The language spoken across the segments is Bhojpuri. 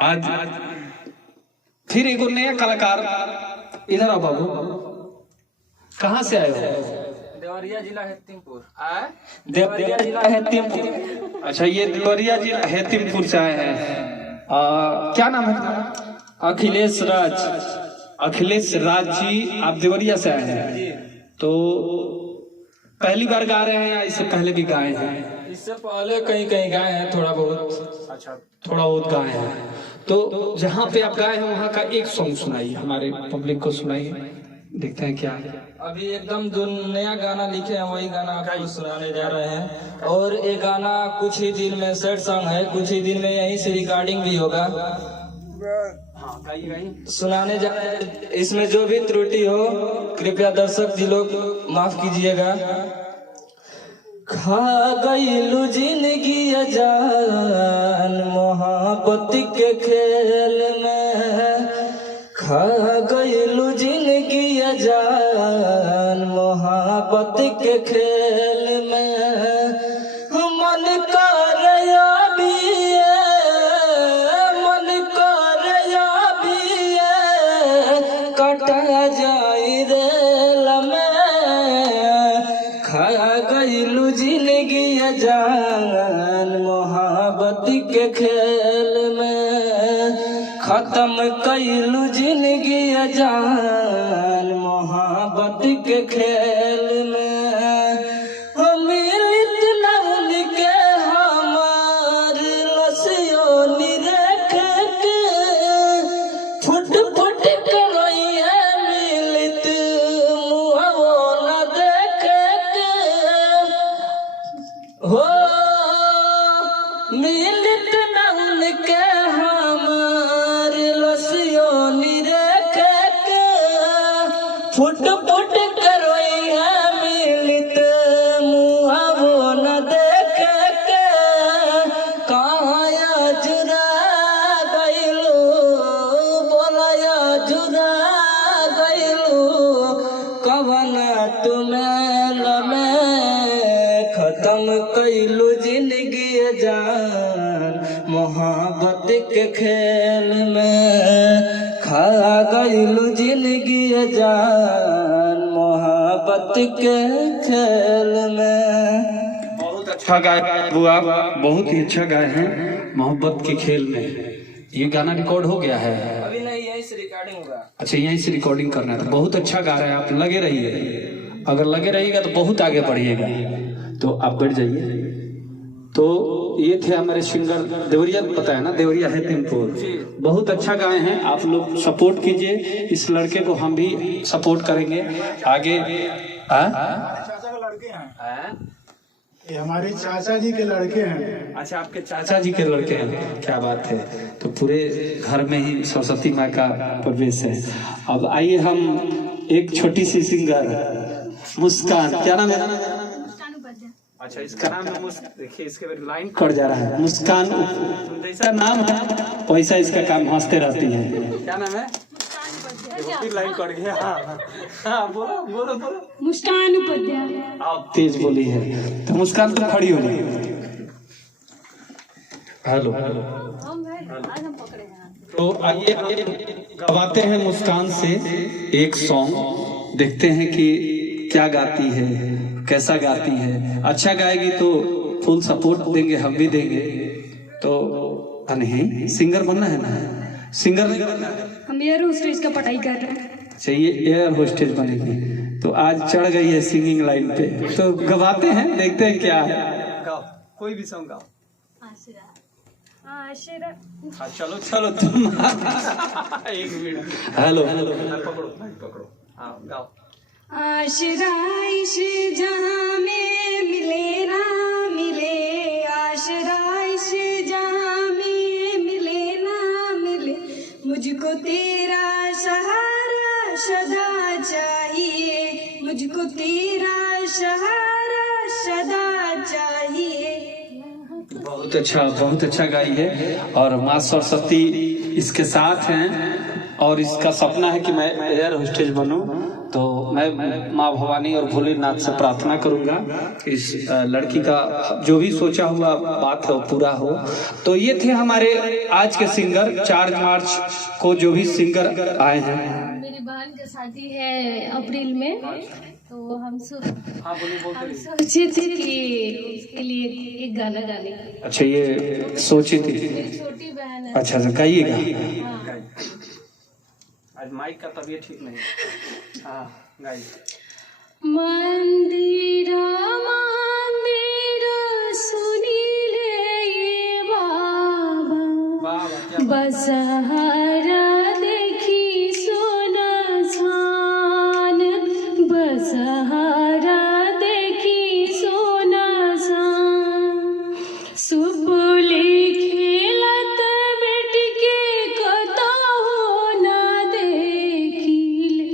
आज फिर एक नया कलाकार। इधर आओ बाबू, कहाँ से आए हो? देवरिया जिला हेतिमपुर। देवरिया जिला हेतिमपुर। अच्छा, ये देवरिया जिला हेतिमपुर से आए हैं। क्या नाम है तुम्हारा? अखिलेश राज। अखिलेश राज जी, आप देवरिया से आए हैं, तो पहली बार गा रहे हैं या इससे पहले भी गाए हैं? इससे पहले कहीं कहीं गाए हैं, थोड़ा बहुत। अच्छा, थोड़ा बहुत गाए हैं। तो जहाँ पे आप गाए हैं वहाँ का एक सॉन्ग सुनाइए, हमारे पब्लिक को सुनाइए, देखते हैं क्या है। अभी एकदम जो नया गाना लिखे हैं वही गाना आपको सुनाने जा रहे हैं। और ये गाना कुछ ही दिन में सैड सॉन्ग है, कुछ ही दिन में यहीं से रिकॉर्डिंग भी होगा। सुनाने जा रहे हैं। इसमें जो भी त्रुटि हो कृपया दर्शक जी लोग माफ कीजिएगा। खा गईलू जिंदगी अजान मोहब्बत के खेल में, खा गईलू जिंदगी अजान मोहब्बत के खेल में। मन कर कटा जाई रेल में, खा गईलू जिंदगी अजान मोहब्बत के खेल में। खत्म कईलू जिंदगी अजान मोहब्बत के खेल में। मिलित नौन के हमार लसियों निरख के, फुट फुट करई है मिलित मुहवो न देख के। हो मिलित नौन के हमार लसियों निरख के, फुट फुट करई है मिलित मुहवो न देख के। काया जुरा गईलू बोलाया जुरा गईलू, कवना तुम्हें लमे खत्म कईलू जिंदगी जान मोहब्बत के खेल में। खा गईलू जिंदगी जान मोहब्बत के खेल में। बहुत अच्छा गाए बुआ, बहुत ही अच्छा गाए हैं मोहब्बत के खेल में। ये गाना रिकॉर्ड हो गया है? अभी नहीं, यहीं से रिकॉर्डिंग होगा। अच्छा, यहीं से रिकॉर्डिंग करना है। तो बहुत अच्छा गा रहे हैं आप, लगे रहिए। अगर लगे रहिएगा तो बहुत आगे बढ़िएगा। तो आप बैठ जाइए। तो ये थे हमारे सिंगर, देवरिया पता है ना, देवरिया हेतिमपुर। बहुत अच्छा गाए हैं, आप लोग सपोर्ट कीजिए। इस लड़के को हम भी सपोर्ट करेंगे आगे। चाचा के लड़के हैं, ये हमारे चाचा जी के लड़के हैं। अच्छा, आपके चाचा जी के लड़के हैं, क्या बात है। तो पूरे घर में ही सरस्वती माँ का प्रवेश है। अब आइए हम एक छोटी सी सिंगर मुस्कान, क्या नाम है? अच्छा, इसका नाम है देखिए, इसके लाइन कट जा रहा है। मुस्कान जैसा नाम है वैसा इसका काम, हंसते रहती है। क्या नाम है? लाइन कट गया। हाँ, बोलो बोलो बोलो। मुस्कान उपाध्याय। आप तेज बोली है तो मुस्कान तो खड़ी हो जाए। हेलो, तो आइए गवाते हैं मुस्कान से एक सॉन्ग, देखते हैं कि क्या गाती है, कैसा गाती है। अच्छा गाएगी तो फुल सपोर्ट देंगे, हम भी देंगे। तो नहीं, सिंगर बनना है ना, सिंगर नहीं बनना है। हम एयर होस्टेस का पढ़ाई कर रहे हैं। चाहिए एयर होस्टेज बनेगी, तो आज चढ़ गई है सिंगिंग लाइन पे। तो गवाते हैं, देखते हैं क्या है। गाओ, कोई भी सॉन्ग गाओ। हाँ, चलो चलो तुम। एक मिनट। हेलो, पकड़ो पकड़ो। हाँ, गाओ। आशराइश जहाँ में मिले ना मिले, आशराइश जहाँ में मिले ना मिले, मुझको तेरा सहारा सदा चाहिए, मुझको तेरा सहारा सदा चाहिए। बहुत अच्छा गाई है। और माँ सरस्वती इसके साथ हैं और इसका सपना है कि मैं एयर होस्टेज बनूं। तो मैं माँ भवानी और भोलेनाथ से प्रार्थना करूंगा कि इस लड़की का जो भी सोचा हुआ बात है वो पूरा हो। तो ये थे हमारे आज के सिंगर। 4 मार्च को जो भी सिंगर आए हैं, मेरी बहन का शादी है अप्रैल में, तो हम सोचे थे कि उसके लिए एक गाना गाने की। अच्छा, ये सोची थी। मेरी छोटी बहन है। अच्छा, गाइएगा। हाँ। आज माइक का तबीयत ठीक नहीं। हाँ, गाइए। मंदिर मंदिर सुनीले ये बाबा, बसहारा देखी सोना छान, बसहारा देखी सोना छान, सुबुली खेलत बेट के कता हो ना देखिले,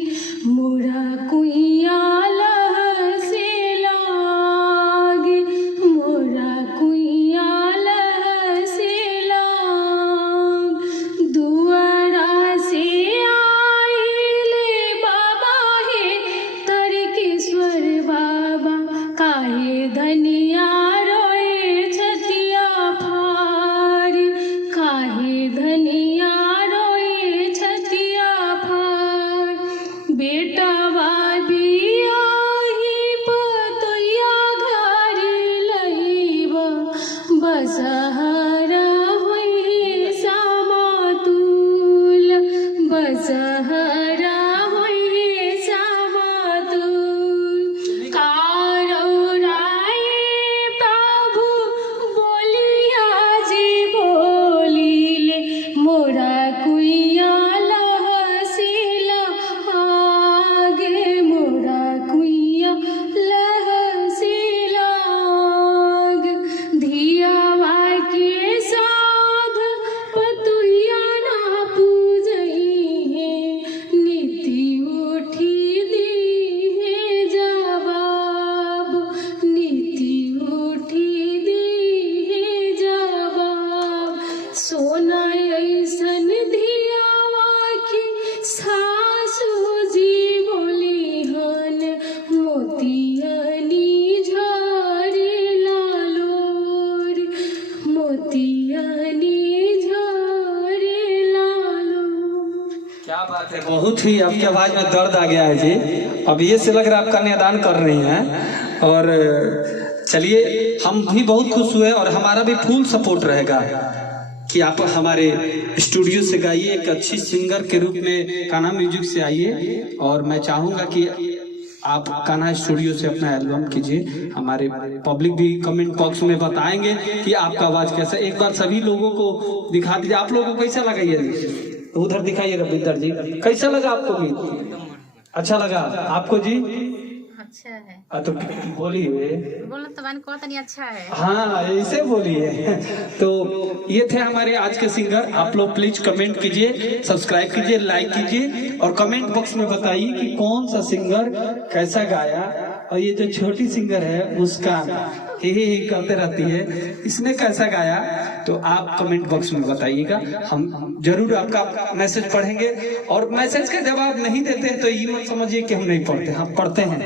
मोरा कुइया लह से लागे, मोरा कुइया लह से लाग, दुआरा से आइले बाबा हे तारकेश्वर बाबा, काहे धनिया रोए छतिया फारी, काहे धनिया रोए छतिया फार, बेटा बिया ही पतोया घारी लईबा, बसहारा होई सामातुल, बसहारा होई सामातुल, कारौराए प्रभु बोलिया जी बोलिले, मोरा कुइया लहसिला आगे, मोरा कुइया लहसिला आगे, धियावा के साध पतुया ना पूजई है, नीति उठी दी है जवाब, नीति उठी दी है जवाब, सोना ऐसन धियावा की सासू जी बोली हन, मोतियानी झारे लालोर, मोतियानी झारे लालोर। क्या बात है, बहुत ही आपकी आवाज में दर्द आ गया है जी। अब ये से लग रहा है आप कन्यादान कर रही हैं। और चलिए, हम भी बहुत खुश हुए और हमारा भी फुल सपोर्ट रहेगा कि आप हमारे स्टूडियो से गाइए, एक अच्छी सिंगर के रूप में कान्हा म्यूजिक से आइए। और मैं चाहूंगा कि आप कान्हा स्टूडियो से अपना एल्बम कीजिए। हमारे पब्लिक भी कमेंट बॉक्स में बताएंगे कि आपका आवाज कैसा। एक बार सभी लोगों को दिखा दीजिए, आप लोगों को कैसा लगा ये? उधर दिखाइए रविंदर जी, कैसा लगा आपको गीत? अच्छा लगा आपको जी? अच्छा है। तो बोलिए। बोलो तो मन को नहीं अच्छा है। हाँ, ऐसे बोलिए। तो ये थे हमारे आज के सिंगर। आप लोग प्लीज कमेंट कीजिए, सब्सक्राइब कीजिए, लाइक कीजिए और कमेंट बॉक्स में बताइए कि कौन सा सिंगर कैसा गाया। और ये जो छोटी सिंगर है मुस्कान, ही करते रहती है, इसने कैसा गाया, तो आप कमेंट बॉक्स में बताइएगा। हम जरूर आपका मैसेज पढ़ेंगे। और मैसेज का जवाब नहीं देते हैं तो ये मत समझिए कि हम नहीं पढ़ते, हम पढ़ते हैं।